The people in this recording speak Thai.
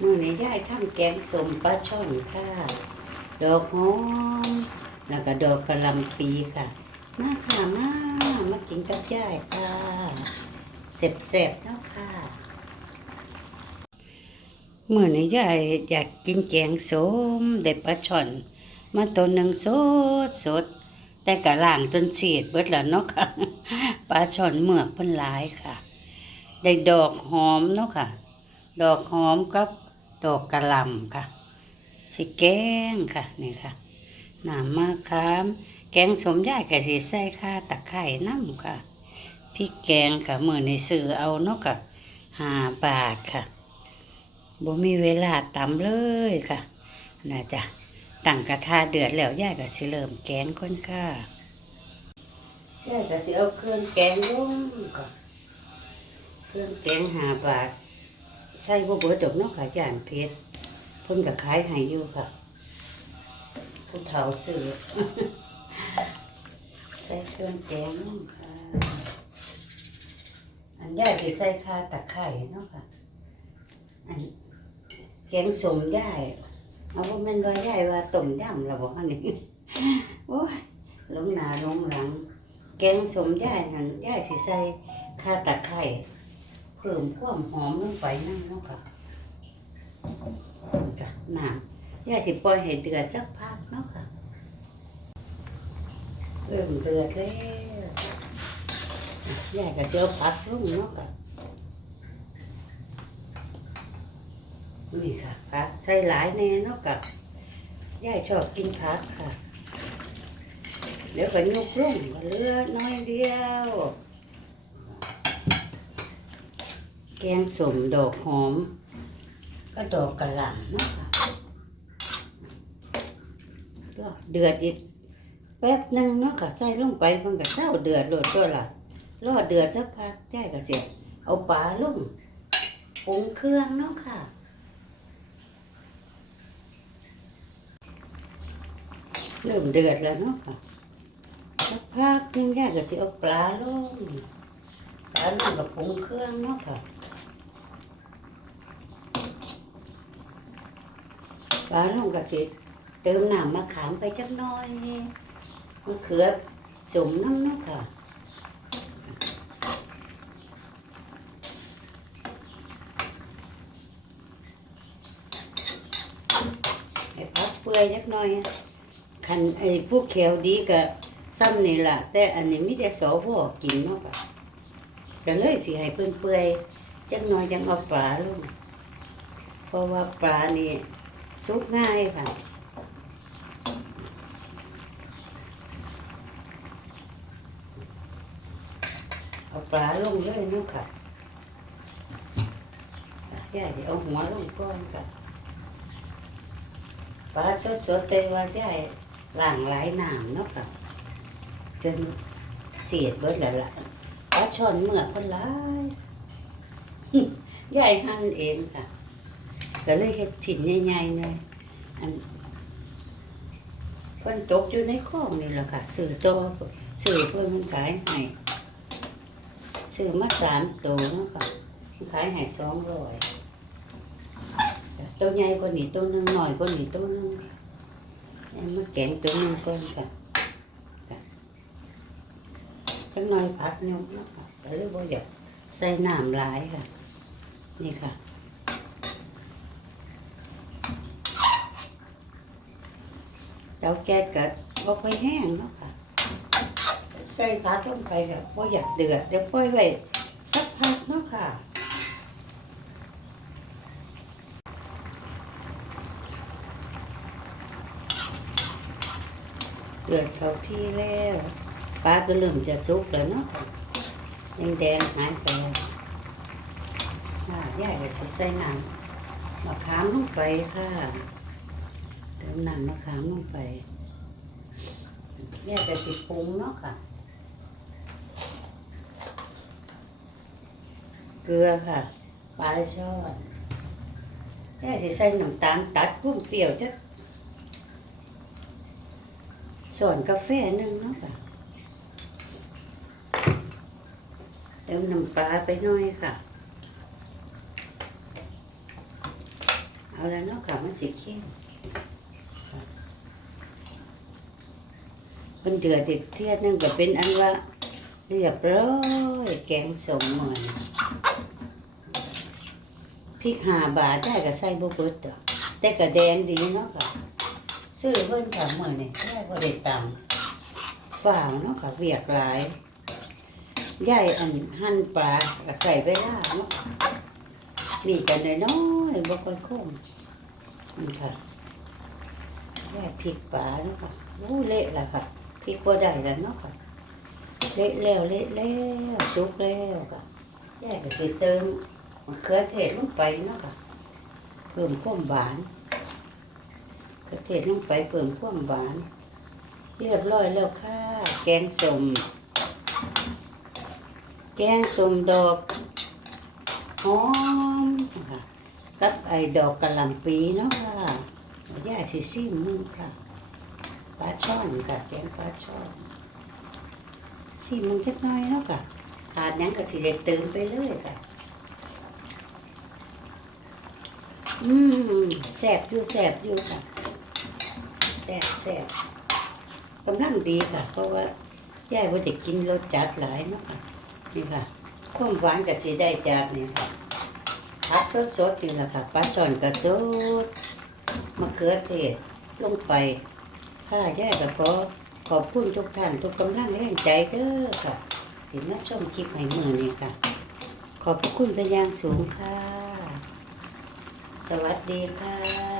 มื่อนี้ยายทำแกงสมปลาช่อนค่ะ ดอกหอมแล้วก็ดอกกะลำปีค่ะมาค่ะมามากินกับย่ายค่ะเสบๆแล้วค่ะเมื่อนี้ยายอยากกินแกงสมได้ปลาช่อน มาตัวหนึ่งสดสดแต่กะล่างจนเสียดเบิดแล้วเนาะค่ะปลาช่อนเมือกเพิ่นหลายค่ะ ได้ดอกหอมเนาะค่ะ ดอกหอมกับ ดอกกระลำค่ะ สิแกงค่ะนี่ค่ะน้ำมะขาม แกงสมยายกะสิใส่ข่าตะไคร่น้ำค่ะพริกแกงค่ะมือในซื้อเอาเนาะค่ะห้าบาทค่ะบ่มีเวลาตำเลยค่ะน่าจะตั้งกระทะเดือดแล้วยายก็สิเริ่มแกงคนค่ะยายก็สิเอาเครื่องแกงลงก่อนเครื่องแกงหาบาท ใส่บ่เบิดดอกเนาะค่ะย่านเพชรเพิ่นก็ขายให้อยู่ค่ะผู้เฒ่าซื้อใส่เครื่องแกงเนาะค่ะ อันย่ายสิใส่ข่าตะไคร้เนาะค่ะ อันแกงสมย่าเอาบ่แม่นว่าย่ายว่าต้มยำล่ะบ่อันนี้โอ้ยลงหนาลงหลัง แกงสมย่านั่นย่าสิใส่ข่าตะไคร้ พิ่มความหอมลงไปนั่นเนาะค่ะจ้ะน้ำย่าสิปล่อยให้เดือดจักพักเนาะค่ะเริ่มเดือดแล้วย่าก็จะเอาผักลงเนาะค่ะนี่ค่ะผักใส่หลายแน่เนาะค่ะย่าชอบกินผักค่ะ เดี๋ยวก็ยกลงก็เหลือน้อยเดียว แกงสมดอกหอม ก็ดอกกระหล่ำเนาะค่ะก็เดือดอีกแป๊บหนึงเนาะค่ะใส่ลงไปมันก็เศร้าเดือดโลดตัวละรอเดือดสักพักได้ก็เสียเอาปลาลงปรุงเครื่องเนาะค่ะเริ่มเดือดแล้วเนาะค่ะสักพักนึงได้ก็สิเอาปลาลงปลาลงกับปรุงเครื่องเนาะค่ะ ปลาลงกะสิ เติมน้ำมะขามไปจักน้อยมะเขือสมน้ำนะค่ะให้พักเปื่อยจักน่อยคันไอ้พวกแขวดีก็ซ้ำนี่ล่ะ แต่อันนี้มีแต่สวกินเนาะค่ะก็เลยสิให้เปื่อยเปื่อยๆจักน่อยจังเอาปลาลงเพราะว่าปลานี่ สุกง่ายค่ะเอาปลาลงเลยนาะค่ะย่าจะเอาหัวลงก่อนค่ะปลาสดๆแต่ว่าย่ายล้างหลายน้ำเนาะค่ะจนเสียดเบิดแล้วล่ะปลาช่อนเมื่อกเพันหลายยายหั่นเองค่ะ ก็เลยเฮ็ดชิ้นใหญ่ๆเลยอันเพิ่นตกอยู่ในคลองนี่แหละค่ะซื้อต่อซื้อเพิ่นมันขายให้ซื้อมาสามตัวเนาะค่ะขายให้สองร้อยตัวใหญ่กว่านี้ตัวนึงหน่อยกว่านี้ตัวนึงค่ะยังมาแกงตัวนึงก่อนค่ะค่ะจังหน่อยผัดยกเนาะค่ะแต่เลยบ่อยากใส่น้ำหลายค่ะ นี่ค่ะ เจ้าแก๊สก็บ่ค่อยแห้งเนาะค่ะ ใส่ผักลงไปก็บ่อยากเดือดเดี๋ยวปล่อยไว้สักพักเนาะค่ะเดือดเข้าที่แล้วปลาก็เริ่มจะสุกแล้วเนาะค่ะแดงหายไปค่ะย่ายก็สิใส่น้ำมะขามลงไปค่ะ ติมน้ำมะขามลงไปแยกแต่สิปรุงเนาะค่ะ เกลือค่ะปลาช้อนแยกสิใส่น้ำตาลตัดพุ่มเปรี้ยวจะส่วนกาแฟหนึ่งเนาะค่ะเติมน้ำปลาไปหน่อยค่ะ เอาแล้วเนาะค่ะมันสิเข้มค่ะ มันเดือดเด็ดเทียดนึงก็เป็นอันว่าเรียบร้อยแกงสมเหมือนพริกหาบาทได้ก็ใส่บ่เบิดดอกแต่ก็แดงดีเนาะค่ะซื้อเพิ่นค่ะมื้อนี้ได้บ่ได้ตำฝ่าวเนาะค่ะเวียกหลายยายอันหั่นปลาก็ใส่เวลาเนาะนี่ก็น้อยๆบ่ค่อยคมนี่ค่ะยายพริกปลาเนาะค่ะโอ้เละละค่ะ พริกบ่ได้แล้วเนาะค่ะเละแล้วเละแล้วสุกแล้วค่ะยายก็สิเติมมะเขือเทศลงไปเนาะค่ะเพิ่มความหวานกระเทียมลงไปเพิ่มความหวาน เรียบร้อยแล้วค่ะ แกงสมแกงสมดอกหอมค่ะกับไอ้ดอกกะหล่ำปีเนาะค่ะย่าสิซิมมึงค่ะ ปลาช่อนค่ะแกงปลาช่อนซิมมึงจักหน่อยเนาะค่ะขาดยังก็สิได้เติมไปเลยค่ะอืมแซ่บอยู่แซ่บอยู่ค่ะแซ่บแซ่บกำลังดีค่ะ เพราะว่ายายว่าเด็กกินรสจัดหลายเนาะค่ะนี่ค่ะความหวานก็สิได้จากนี่ค่ะผักสดๆนี่แหละคะปลาช่อนก็สดมะเขือเทศลงไป ค่ะยายก็ขอขอบคุณทุกท่านทุกกำลังแรงใจเด้อค่ะที่มาชมคลิปให้มือนี่ค่ะ ขอบคุณเป็นอย่างสูงค่ะ สวัสดีค่ะ